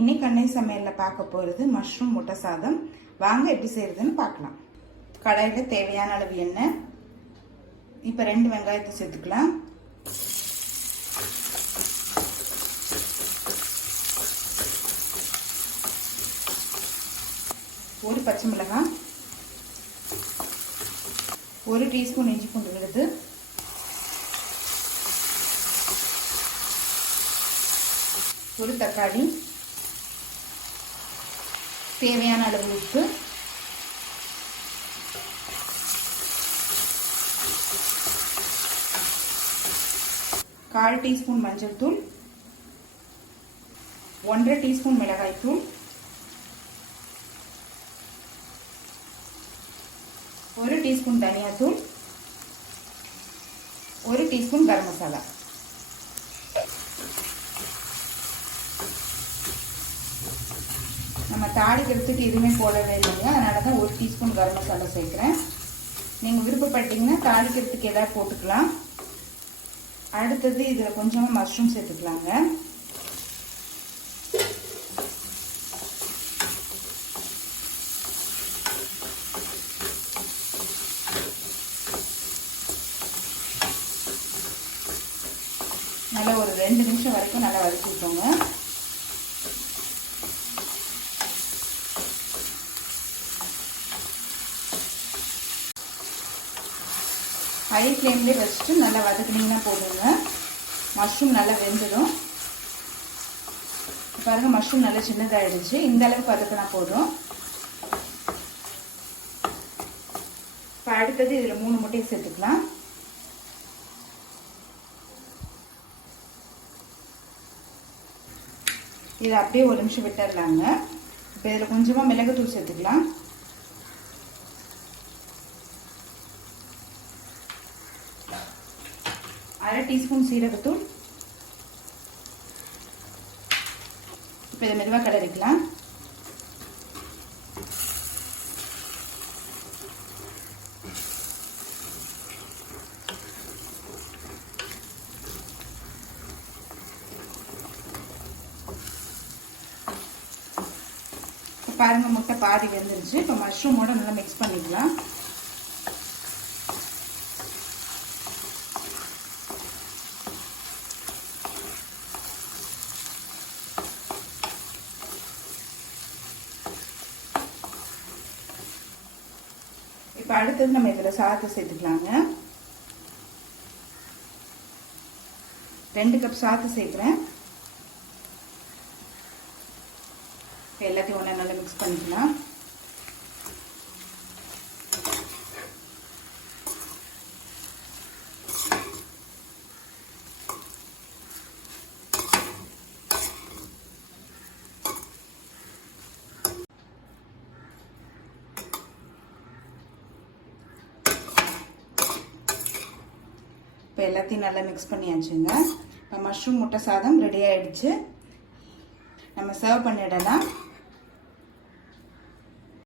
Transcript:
இன்னைக்கு அன்னை சமையல்ல பார்க்க போறது மஷ்ரூம் முட்டை சாதம். வாங்க எப்படி செய்யறதுன்னு பார்க்கலாம். கடாயில தேவையான அளவு எண்ணெய், இப்ப 2 வெங்காயத்தை சேர்த்துக்கலாம். ஒரு பச்சை மிளகாய், 1 டீஸ்பூன் இஞ்சி பூண்டு விழுது, ஒரு தக்காளி, தேவையான அளவு உப்பு, கால் டீஸ்பூன் மஞ்சள் தூள், 1.5 டீஸ்பூன் மிளகாய் தூள், 1 டீஸ்பூன் தனியா தூள், 1 டீஸ்பூன் கரம் மசாலா. நம்ம தாளிக்கிறதுக்கு எதுவுமே போடவே இல்லைங்க, அதனால தான் 1 டீஸ்பூன் கரம் மசாலா சேர்க்குறேன். நீங்கள் விருப்பப்பட்டீங்கன்னா தாளிக்கிறதுக்கு எதாவது போட்டுக்கலாம். அடுத்தது இதில் கொஞ்சமாக மஷ்ரூம் சேர்த்துக்கலாங்க. நல்லா ஒரு 2 நிமிஷம் வரைக்கும் நல்லா வதக்கிக்கோங்க. ஹை ஃப்ளேம்லேயே வச்சுட்டு நல்லா வதக்குனீங்கன்னா போதுங்க. மஷ்ரூம் நல்லா வெந்துடும். பாருங்க, மஷ்ரூம் நல்லா சின்னதாகிடுச்சு. இந்த அளவுக்கு வதக்கினா போதும். இப்போ அடுத்தது இதில் 3 முட்டையை சேர்த்துக்கலாம். இதை அப்படியே 1 நிமிஷம் விட்டுடலாங்க. இப்போ இதில் கொஞ்சமாக மிளகுத்தூள் சேர்த்துக்கலாம். அரை டீஸ்பூன் சீரகத்தூள். இப்போ இதை மெதுவாக கிளறிக்கலாம். பாருங்க, முட்டை பாதி வெந்துருச்சு. இப்போ மஷ்ரூமோட நல்லா மிக்ஸ் பண்ணிக்கலாம். இப்போ அடுத்தது நம்ம இதில் சாதத்தை சேர்த்துக்கலாங்க. 2 கப் சாதத்தை சேர்க்குறேன். எல்லாத்தையும் ஒன்றா நல்லா மிக்ஸ் பண்ணிக்கலாம். இப்போ எல்லாத்தையும் நல்லா மிக்ஸ் பண்ணியாச்சுங்க. இப்போ மஷ்ரூம் முட்டை சாதம் ரெடி ஆயிடுச்சு. நம்ம சர்வ் பண்ணிடலாம்.